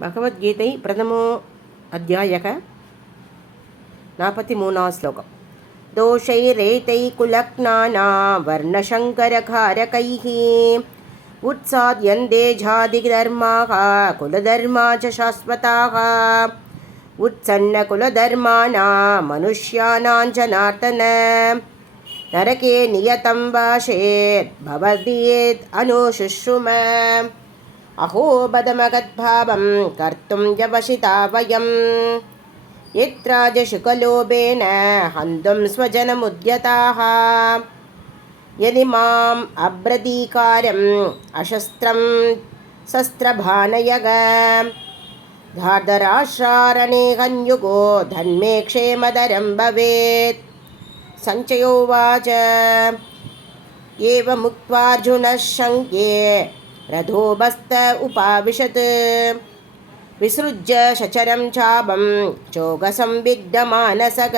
भगवद्गीतै प्रथमो अध्यायः 43 श्लोकम्। दोषैरेतैकुलग्नाना वर्णशङ्करकारकैः उत्साद्यन्ते जातिधर्माः कुलधर्मा च शाश्वताः। उत्सन्नकुलधर्माणां मनुष्याणां जनार्दन नरके नियतं वासेत् भवतीत् अनुशुश्रुम। अहो बदमगद्भावं कर्तुं व्यवसिता वयं यत्राजशुकलोभेन हन्तुं स्वजनमुद्यताः। यदि माम् अब्रतीकारम् अशस्त्रं शस्त्रभानयग धार्तराष्ट्रारणे हन्युगो धन्मे क्षेमधरं भवेत्। सञ्जयोवाच एवमुक्त्वार्जुनः शङ्के रथोपस्थ उपाविशत् विसृज्य शचरं चापं चोगसंविग्धमानसः।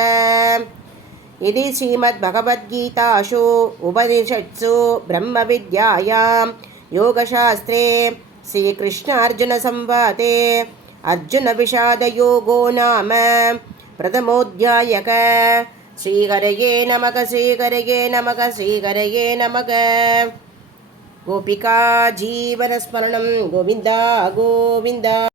इति श्रीमद्भगवद्गीतासु उपनिषत्सु ब्रह्मविद्यायां योगशास्त्रे श्रीकृष्णार्जुनसंवादे अर्जुनविषादयोगो नाम प्रथमोऽध्यायः। श्रीहरये नमः श्रीहरये नमः श्रीहरये नमः। गोपिका जीवनस्मरणं गोविन्द गोविन्द।